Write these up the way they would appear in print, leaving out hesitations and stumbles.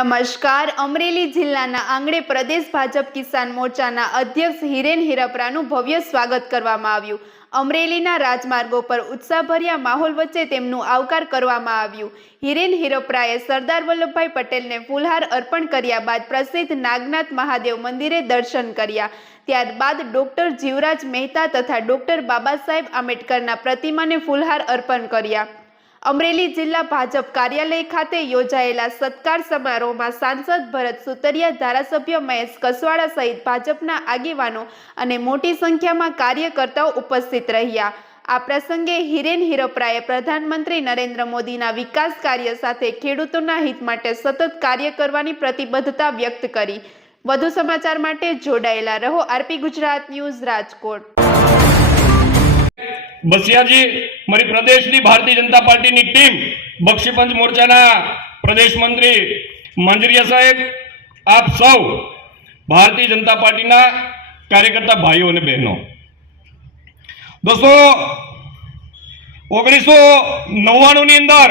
નમસ્કાર. અમરેલી જિલ્લાના આંગણે પ્રદેશ ભાજપ કિસાન મોરચાના અધ્યક્ષ હિરેન હિરપરાનું ભવ્ય સ્વાગત કરવામાં આવ્યું. અમરેલીના રાજમાર્ગો પર ઉત્સાહભર્યા માહોલ વચ્ચે તેમનું આવકાર કરવામાં આવ્યું. હિરેન હિરપરાએ સરદાર વલ્લભભાઈ પટેલને ફૂલહાર અર્પણ કર્યા બાદ પ્રસિદ્ધ નાગનાથ મહાદેવ મંદિરે દર્શન કર્યા. ત્યારબાદ ડોક્ટર જીવરાજ મહેતા તથા ડોક્ટર બાબા સાહેબ આંબેડકરના પ્રતિમાને ફૂલહાર અર્પણ કર્યા. અમરેલી જિલ્લા ભાજપ કાર્યાલય ખાતે યોજાયેલા સત્કાર સમારોહમાં સાંસદ ભરત સુતરિયા, ધારાસભ્ય મહેશ કસવાડા સહિત ભાજપના આગેવાનો અને મોટી સંખ્યામાં કાર્યકર્તાઓ ઉપસ્થિત રહ્યા. આ પ્રસંગે હિરેન હિરપરાએ પ્રધાનમંત્રી નરેન્દ્ર મોદીના વિકાસ કાર્ય સાથે ખેડૂતોના હિત માટે સતત કાર્ય કરવાની પ્રતિબદ્ધતા વ્યક્ત કરી. વધુ સમાચાર માટે જોડાયેલા રહો. RP Gujarat news, Rajkot. બસિયાજી, મારી પ્રદેશની ભારતીય જનતા પાર્ટીની ટીમ, બક્ષીપંચ મોરચાના પ્રદેશ મંત્રી માંજરિયા સાહેબ, આપ સૌ ભારતીય જનતા પાર્ટીના કાર્યકર્તા ભાઈઓ અને બહેનો, દોસ્તો 1999 ની અંદર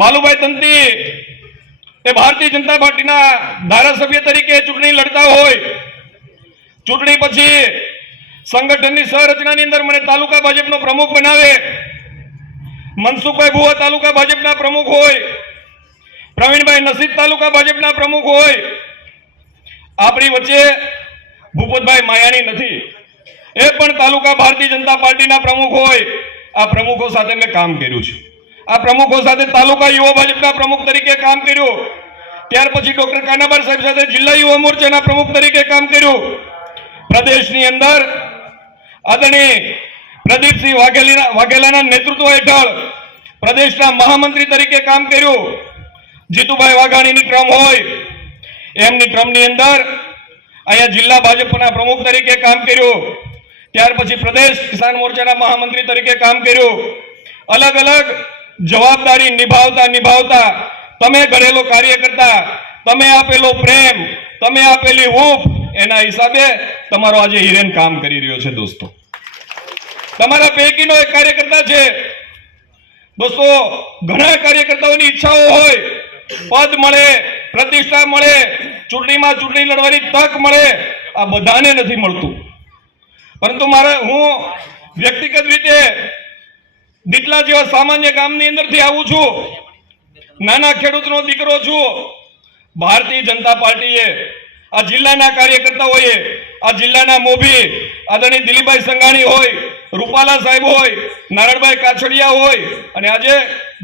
બાલુભાઈ તંતી એ ભારતીય જનતા પાર્ટીના ધારાસભ્ય તરીકે ચૂંટણી લડતા હોય. ચૂંટણી પછી સંગઠનની સંરચનાની અંદર મને તાલુકા ભાજપનો પ્રમુખ બનાવે. મનસુખભાઈ ભુવા તાલુકા ભાજપના પ્રમુખ હોય, પ્રવીણભાઈ નસીદ તાલુકા ભાજપના પ્રમુખ હોય. આપણી વચ્ચે ભૂપતભાઈ માયાણી નથી, એ પણ તાલુકા ભારતીય જનતા પાર્ટીના પ્રમુખ હોય. આ પ્રમુખો સાથે મેં કામ કર્યું છે. આ પ્રમુખો સાથે તાલુકા યુવા ભાજપના પ્રમુખ તરીકે કામ કર્યું. ત્યાર પછી ડોક્ટર કાનાબાર સાહેબ સાથે જિલ્લા યુવા મોરચાના પ્રમુખ તરીકે કામ કર્યું. પ્રદેશની અંદર આદરણીય પ્રદીપસિંહ વાઘેલાના નેતૃત્વ હેઠળ પ્રદેશના મહામંત્રી તરીકે કામ કર્યું. જીતુભાઈ વાઘાણીની ટ્રમ હોય, એમની ટ્રમની અંદર અહીંયા જિલ્લા ભાજપના પ્રમુખ તરીકે કામ કર્યું. ત્યાર પછી પ્રદેશ કિસાન મોરચાના મહામંત્રી તરીકે કામ કર્યું. અલગ અલગ જવાબદારી નિભાવતા તમે ઘડેલો કાર્યકર્તા, તમે આપેલો પ્રેમ, તમે આપેલી હૂંફ, એના હિસાબે તમારો આજે હિરેન કામ કરી રહ્યો છે. દોસ્તો, તમારા પૈકીનો એક કાર્યકર્તા છે. દોસ્તો, ઘણા કાર્યકર્તાઓની ઈચ્છાઓ હોય, પદ મળે, પ્રતિષ્ઠા મળે, ચૂંટણીમાં ચૂંટણી લડવાની તક મળે. આ બધાને નથી મળતું. પરંતુ હું વ્યક્તિગત રીતે દીટલા જેવા સામાન્ય ગામની અંદરથી આવું છું. નાના ખેડૂતનો દીકરો છું. ભારતીય જનતા પાર્ટીએ આ જિલ્લાના કાર્યકર્તાઓએ, આ જિલ્લાના મોભી આદરણીય દિલીપભાઈ સંઘાણી હોય, રૂપાલા સાહેબ હોય, નારણભાઈ કાછડિયા હોય, અને આજે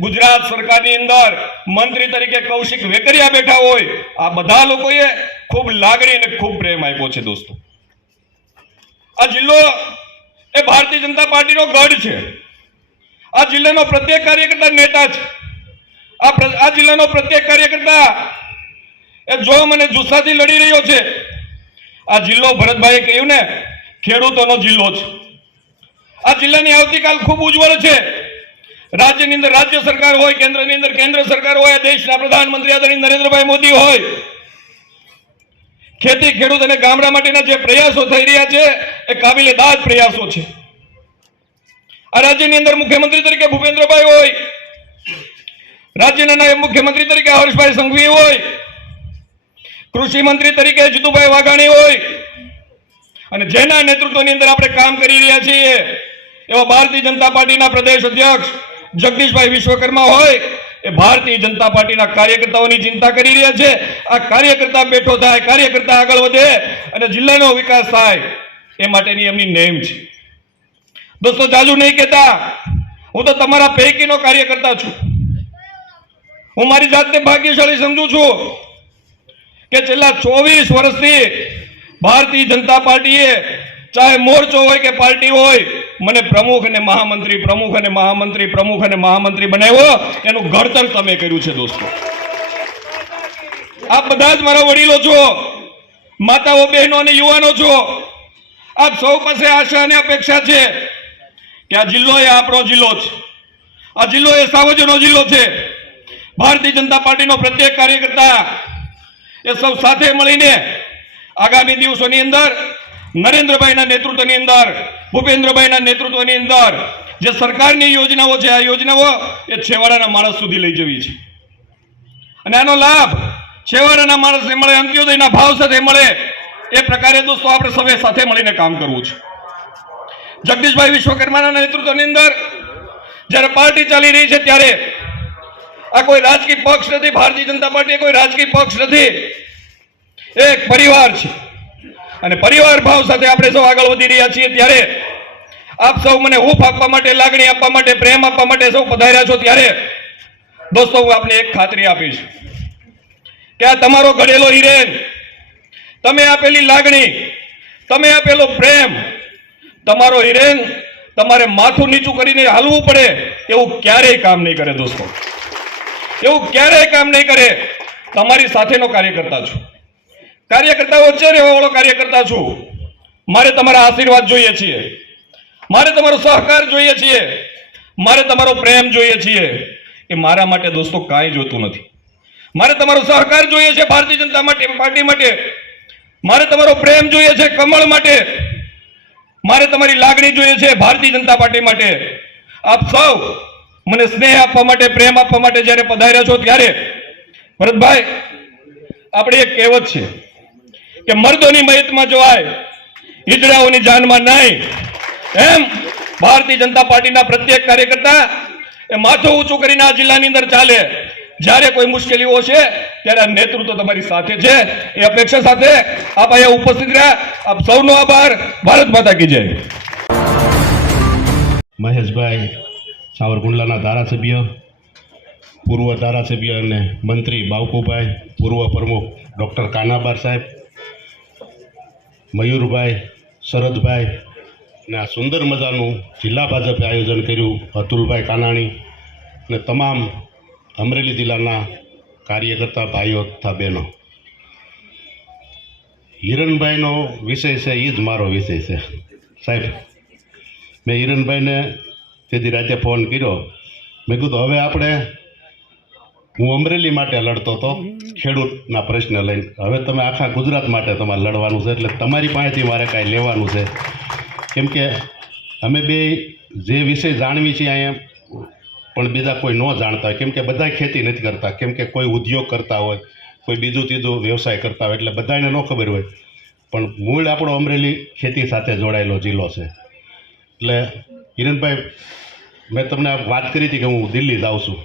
ગુજરાત સરકારની અંદર મંત્રી તરીકે કૌશિક વેકરિયા બેઠા હોય. આ બધા લોકોએ ખૂબ લાગણી અને ખૂબ પ્રેમ આપ્યો છે. દોસ્તો, આ જિલ્લો એ ભારતીય જનતા પાર્ટીનો ગઢ છે. આ જિલ્લાનો પ્રત્યેક કાર્યકર્તા નેતા છે. આ જિલ્લાનો પ્રત્યેક કાર્યકર્તા એ જોમ અને જુસ્સાથી લડી રહ્યો છે. આ જિલ્લો, ભરતભાઈએ કહ્યું ને, ખેડૂતોનો જિલ્લો છે. આ જિલ્લાની આવતીકાલ ખૂબ ઉજ્જવળ છે. રાજ્યની અંદર રાજ્ય સરકાર હોય, કેન્દ્રની અંદર કેન્દ્ર સરકાર હોય, દેશના પ્રધાનમંત્રી આદરણીય નરેન્દ્રભાઈ મોદી હોય. ખેતી, ખેડૂત અને ગામડા માટેના જે પ્રયાસો થઈ રહ્યા છે એ કાબિલે દાદ પ્રયાસો છે. આ રાજ્યની અંદર મુખ્યમંત્રી તરીકે ભૂપેન્દ્રભાઈ હોય, રાજ્યના નાયબ મુખ્યમંત્રી તરીકે હર્ષભાઈ સંઘવી હોય, કૃષિ મંત્રી તરીકે જીતુભાઈ વાઘાણી હોય, અને જેના નેતૃત્વની અંદર આપણે કામ કરી રહ્યા છીએ એવા ભારતીય જનતા પાર્ટીના પ્રદેશ અધ્યક્ષ જગદીશભાઈ વિશ્વકર્મા હોય, એ ભારતીય જનતા પાર્ટીના કાર્યકર્તાઓની ચિંતા કરી રહ્યા છે. આ કાર્યકર્તા બેઠો થાય, કાર્યકર્તા આગળ વધે અને જિલ્લાનો વિકાસ થાય, એ માટેની એમની નેમ છે. દોસ્તો, જાજુ નહીં કહેતા, હું તો તમારા પૈકીનો કાર્યકર્તા છું. હું મારી જાતને ભાગ્યશાળી સમજુ છું કે છેલ્લા 24 વર્ષથી ભારતીય જનતા પાર્ટીએ, ચાહે મોરચો હોય કે પાર્ટી હોય, મને પ્રમુખ અને મહામંત્રી, પ્રમુખ અને મહામંત્રી, પ્રમુખ અને મહામંત્રી બનાવ્યો. એનું ઘડતર તમે કર્યું છે. દોસ્તો, આપ બધા જ મારા વડીલો છો, માતાઓ, બહેનો અને યુવાનો છો. આપ સૌ પાસે આશા અને અપેક્ષા છે કે આ જિલ્લો એ આપણો જિલ્લો છે. આ જિલ્લો એ સાવજનો જિલ્લો છે. ભારતીય જનતા પાર્ટીનો પ્રત્યેક કાર્યકર્તા એ સૌ સાથે મળીને આગામી દિવસોની અંદર નરેન્દ્રભાઈના નેતૃત્વની અંદર, ભૂપેન્દ્રભાઈના નેતૃત્વની અંદર જે સરકારની યોજનાઓ છે, આ યોજનાઓ એ છેવાડાના માણસ સુધી લઈ જવી છે. અને આનો લાભ છેવાડાના માણસને મળે, અંત્યોદયના ભાવ સાથે મળે, એ પ્રકારે દોસ્તો આપણે સૌએ સાથે મળીને કામ કરવું છે. જગદીશભાઈ વિશ્વકર્માના નેતૃત્વની અંદર જ્યારે પાર્ટી ચાલી રહી છે ત્યારે આ કોઈ રાજકીય પક્ષ નથી, ભારતીય જનતા પાર્ટી કોઈ રાજકીય પક્ષ નથી, એક પરિવાર છે. અને પરિવાર ભાવ સાથે આપણે સૌ આગળ વધી રહ્યા છીએ ત્યારે આપ સૌ મને હૂંફ આપવા માટે, લાગણી આપવા માટે, પ્રેમ આપવા માટે સૌ પધાર્યા છો ત્યારે દોસ્તો હું આપને એક ખાતરી આપીશ કે આ તમારો ઘડેલો હિરેન, તમે આપેલી લાગણી, તમે આપેલો પ્રેમ, તમારો હિરેન તમારે માથું નીચું કરીને હાલવું પડે એવું ક્યારેય કામ નહીં કરે દોસ્તો, એવું ક્યારેય કામ નહીં કરે. તમારી સાથેનો કાર્યકર્તા છું, કાર્યકર્તા વચ્ચે રહેવા વાળો કાર્યકર્તા છું. મારે તમારા આશીર્વાદ જોઈએ છીએ, મારે તમારો સહકાર જોઈએ છીએ, મારે તમારો પ્રેમ જોઈએ છીએ. એ મારા માટે દોસ્તો કાંઈ જોતું નથી. મારે તમારો સહકાર જોઈએ છે ભારતીય જનતા પાર્ટી માટે, મારે તમારો પ્રેમ જોઈએ છે કમળ માટે, મારે તમારી લાગણી જોઈએ છે ભારતીય જનતા પાર્ટી માટે. આપ સૌ મને સ્નેહ આપવા માટે, પ્રેમ આપવા માટે જ્યારે પધાર્યા છો ત્યારે ભરતભાઈ, આપણી એક કહેવત છે કે મર્દોની મયતમાં જવાય, હિજડાઓની જાનમાં નહીં. એમ ભારતીય જનતા પાર્ટીના પ્રત્યેક કાર્યકર્તા એ માથું ઊંચું કરીને આ જિલ્લાની અંદર ચાલે. જ્યારે કોઈ મુશ્કેલીઓ છે ત્યારે આ નેતૃત્વ તમારી સાથે છે, એ અપેક્ષા સાથે આપ અહીંયા ઉપસ્થિત રહ્યા. આપ સૌનો આભાર. ભારત માતા કી જય. મહેશભાઈ સાવરકુંડલાના ધારાસભ્ય, પૂર્વ ધારાસભ્ય અને મંત્રી બાવકુભાઈ, પૂર્વ પ્રમુખ ડૉક્ટર કાનાબાર સાહેબ, મયુરભાઈ, શરદભાઈ, અને આ સુંદર મજાનું જિલ્લા ભાજપે આયોજન કર્યું અતુલભાઈ કાનાણી અને તમામ અમરેલી જિલ્લાના કાર્યકર્તા ભાઈઓ તથા બહેનો. હિરણભાઈનો વિષય છે એ જ મારો વિષય છે સાહેબ. મેં હિરણભાઈને તેથી રાતે ફોન કર્યો, મેં કીધું હવે આપણે, હું અમરેલી માટે લડતો હતો ખેડૂતના પ્રશ્ન લઈને, હવે તમે આખા ગુજરાત માટે તમારે લડવાનું છે, એટલે તમારી પાસેથી મારે કાંઈ લેવાનું છે. કેમ કે અમે બે જે વિષય જાણવી છીએ અહીંયા પણ બીજા કોઈ ન જાણતા હોય, કેમ કે બધા ખેતી નથી કરતા, કેમ કે કોઈ ઉદ્યોગ કરતા હોય, કોઈ બીજું ત્રીજું વ્યવસાય કરતા હોય, એટલે બધાને ન ખબર હોય. પણ મૂળ આપણો અમરેલી ખેતી સાથે જોડાયેલો જિલ્લો છે. એટલે હિરણભાઈ, મેં તમને વાત કરી હતી કે હું દિલ્હી જાઉં છું,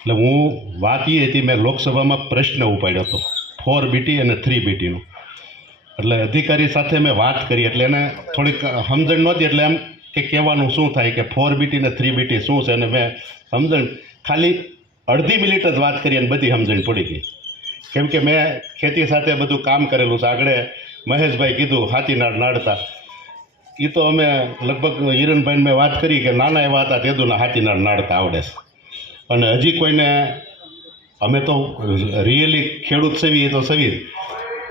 એટલે હું વાત એ હતી, મેં લોકસભામાં પ્રશ્ન ઉપાડ્યો હતો 4BT અને 3BTનું. એટલે અધિકારી સાથે મેં વાત કરી, એટલે એને થોડીક સમજણ નહોતી, એટલે એમ કે કહેવાનું શું થાય કે 4BT ને 3BT શું છે, અને મેં સમજણ ખાલી અડધી મિનિટ જ વાત કરી અને બધી સમજણ પડી ગઈ. કેમ કે મેં ખેતી સાથે બધું કામ કરેલું છે. આગળ મહેશભાઈ કીધું હાથીનાળ નાડતા, એ તો અમે લગભગ હિરણભાઈને મેં વાત કરી કે નાના એવા હતા તેદુના હાથીનાળ નાડતા આવડે છે. અને હજી કોઈને, અમે તો રિયલી ખેડૂત સવી તો સવી,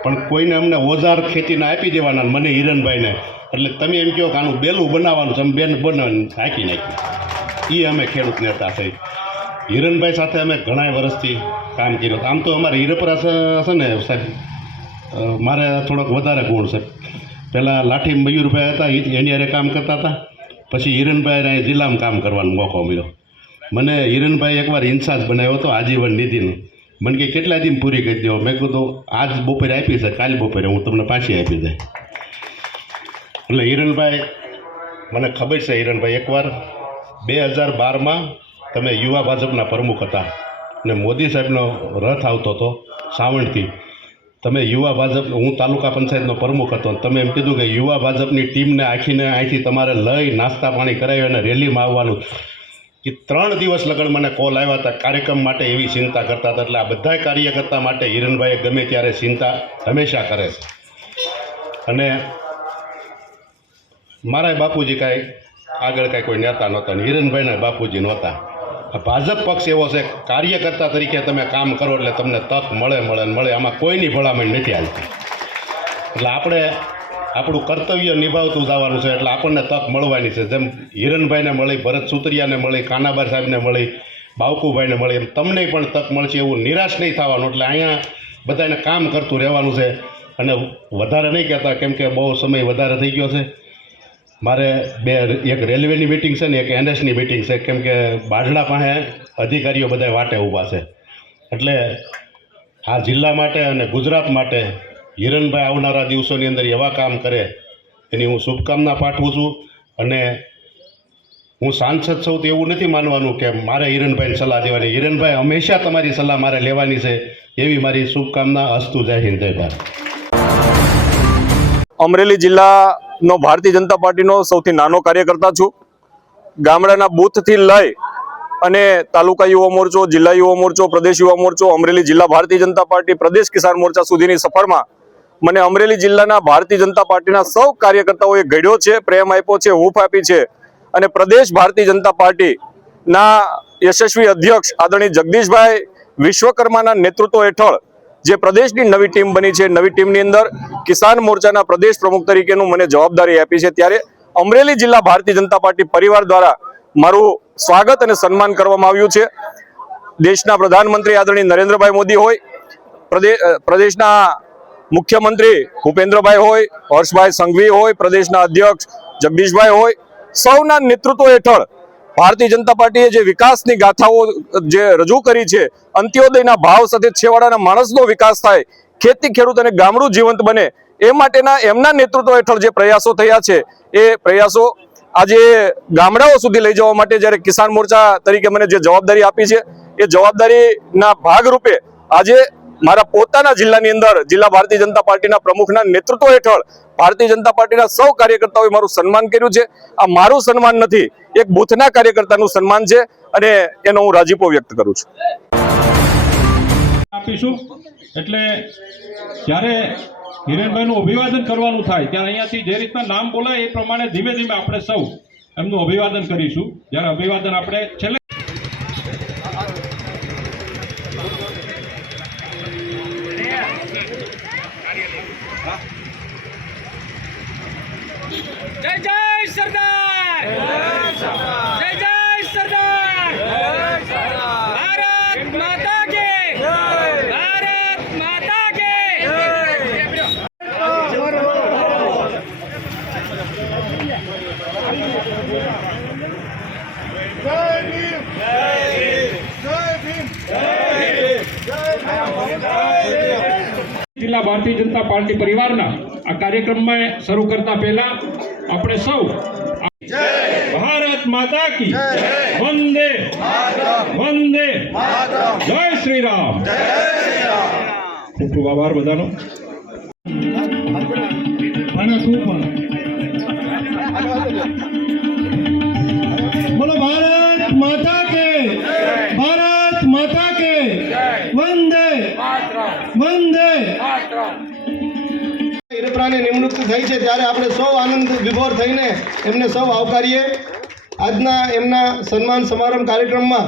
પણ કોઈને અમને ઓજાર ખેતીના આપી દેવાના, મને હિરણભાઈને, એટલે તમે એમ કહો કે આનું બેલું બનાવવાનું છે, અમે બેન બનાવીને હાંકી નાખ્યું. એ અમે ખેડૂત નેતા થઈ. હિરણભાઈ સાથે અમે ઘણા વર્ષથી કામ કર્યું. આમ તો અમારે હીરપરા છે ને સાહેબ, મારે થોડોક વધારે ગુણ છે. પહેલાં લાઠી મયુરભાઈ હતા, એની હારે કામ કરતા હતા. પછી હિરણભાઈ અહીં જિલ્લામાં કામ કરવાનો મોકો મળ્યો. મને હિરણભાઈ એકવાર ઇન્ચાર્જ બનાવ્યો હતો આજીવન નિધિનું. મને કે કેટલા દિન પૂરી કરી દો. મેં કીધું આજ બપોરે આપી છે, કાલ બપોરે હું તમને પાછી આપી દે. એટલે હિરણભાઈ, મને ખબર છે હિરણભાઈ, એકવાર 2012માં તમે યુવા ભાજપના પ્રમુખ હતા અને મોદી સાહેબનો રથ આવતો હતો સાવણથી. તમે યુવા ભાજપ, હું તાલુકા પંચાયતનો પ્રમુખ હતો, તમે એમ કીધું કે યુવા ભાજપની ટીમને આખીને અહીંથી તમારે લઈ નાસ્તા પાણી કરાવી અને રેલીમાં આવવાનું. એ 3 દિવસ લગન મને કોલ આવ્યા હતા કાર્યક્રમ માટે, એવી ચિંતા કરતા હતા. એટલે આ બધા કાર્યકર્તા માટે હિરણભાઈ ગમે ત્યારે ચિંતા હંમેશા કરે છે. અને મારા બાપુજી કાંઈ આગળ કાંઈ કોઈ નેતા નહોતા, ને હિરણભાઈના બાપુજી નહોતા. ભાજપ પક્ષ એવો છે, કાર્યકર્તા તરીકે તમે કામ કરો એટલે તમને તક મળે ને મળે. આમાં કોઈની ભલામણ નથી હાલતી. એટલે આપણે આપણું કર્તવ્ય નિભાવતું જવાનું છે, એટલે આપણને તક મળવાની છે. જેમ હિરણભાઈને મળી, ભરત સુતરિયાને મળી, કાનાબાર સાહેબને મળી, બાવકુભાઈને મળી, એમ તમને પણ તક મળશે. એવું નિરાશ નહીં થવાનું. એટલે અહીંયા બધાને કામ કરતું રહેવાનું છે. અને વધારે નહીં કહેતા, કેમ કે બહુ સમય વધારે થઈ ગયો છે. મારે એક રેલવેની મિટિંગ છે ને એક NSની મિટિંગ છે, કેમ કે બાજડા પાસે અધિકારીઓ બધા વાટે ઊભા છે. એટલે આ જિલ્લા માટે અને ગુજરાત માટે હિરણભાઈ આવનારા દિવસોની અંદર એવા કામ કરે એની હું શુભકામના પાઠવું છું. અને હું સાંસદ છું તો એવું નથી માનવાનું કે મારે હિરણભાઈને સલાહ દેવાની. હિરણભાઈ હંમેશા તમારી સલાહ મારે લેવાની છે એવી મારી શુભકામના. અસ્તુ. જય હિન્દ, જય ભારત. અમરેલી જિલ્લાનો ભારતીય જનતા પાર્ટીનો સૌથી નાનો કાર્યકર્તા છું. ગામડાના બૂથથી લઈ અને તાલુકા યુવા મોરચો, જિલ્લા યુવા મોરચો, પ્રદેશ યુવા મોરચો, અમરેલી જિલ્લા ભારતીય જનતા પાર્ટી, પ્રદેશ કિસાન મોરચા સુધીની સફરમાં મને અમરેલી જિલ્લાના ભારતીય જનતા પાર્ટીના સૌ કાર્યકર્તાઓએ ઘડ્યો છે, પ્રેમ આપ્યો છે, હૂંફ આપી છે. અને પ્રદેશ ભારતીય જનતા પાર્ટીના યશસ્વી અધ્યક્ષ આદરણીય જગદીશભાઈ વિશ્વકર્માના નેતૃત્વ હેઠળ જે પ્રદેશની નવી ટીમ બની છે, નવી ટીમની અંદર કિસાન મોરચાના પ્રદેશ પ્રમુખ તરીકેનું મને જવાબદારી આપી છે. ત્યારે અમરેલી જિલ્લા ભારતીય જનતા પાર્ટી પરિવાર દ્વારા મારું સ્વાગત અને સન્માન કરવામાં આવ્યું છે. દેશના પ્રધાનમંત્રી આદરણીય નરેન્દ્રભાઈ મોદી હોય, પ્રદેશના મુખ્યમંત્રી ભૂપેન્દ્રભાઈ હોય, હર્ષભાઈ સંઘવી હોય, પ્રદેશના અધ્યક્ષ જગદીશભાઈ હોય, સૌના નેતૃત્વ હેઠળ ભારતીય જનતા પાર્ટીએ જે વિકાસની ગાથાઓ જે રજૂ કરી છે, અંત્યોદયના ભાવ સાથે છેવાડાના માણસનો વિકાસ થાય, ખેતી ખેડૂત અને ગામડું જીવંત બને, એ માટેના એમના નેતૃત્વ હેઠળ જે પ્રયાસો થયા છે એ પ્રયાસો આજે ગામડાઓ સુધી લઈ જવા માટે જ્યારે કિસાન મોરચા તરીકે મને જે જવાબદારી આપી છે એ જવાબદારીના ભાગરૂપે આજે મારા પોતાના જિલ્લાની અંદર જિલ્લા ભારતીય જનતા પાર્ટીના પ્રમુખના નેતૃત્વ હેઠળ ભારતીય જનતા પાર્ટીના સૌ કાર્યકર્તાઓએ મારું સન્માન કર્યું છે. આ મારું સન્માન નથી, એક બૂથના કાર્યકર્તાનું સન્માન છે અને એનો હું રાજીપો વ્યક્ત કરું છું. આપીશું એટલે જ્યારે હિરેનભાઈનું અભિવાદન કરવાનું થાય ત્યારે અહીંયાથી જે રીતના નામ બોલાય એ પ્રમાણે ધીમે ધીમે આપણે સૌ એમનું અભિવાદન કરીશું. જ્યારે અભિવાદન આપણે છેલ્લે जय जय सरदार, जय जय सरदार, भारत माता के, भारत माता के. જિલ્લા ભારતીય જનતા પાર્ટી પરિવારના આ કાર્યક્રમમાં શરૂ કરતા પહેલા આપણે સૌ ભારત માતા કી વંદે વંદે જય શ્રી રામ. ખૂબ ખૂબ આભાર બધાનો. बोलो भारत माता के, भारत माता के, वंदे वंदे. હિરપરાની નિમણૂક થઈ છે ત્યારે આપણે સૌ આનંદ વિભોર થઈને એમને સૌ આવકારીએ. આજના એમના સન્માન સમારંભ કાર્યક્રમમાં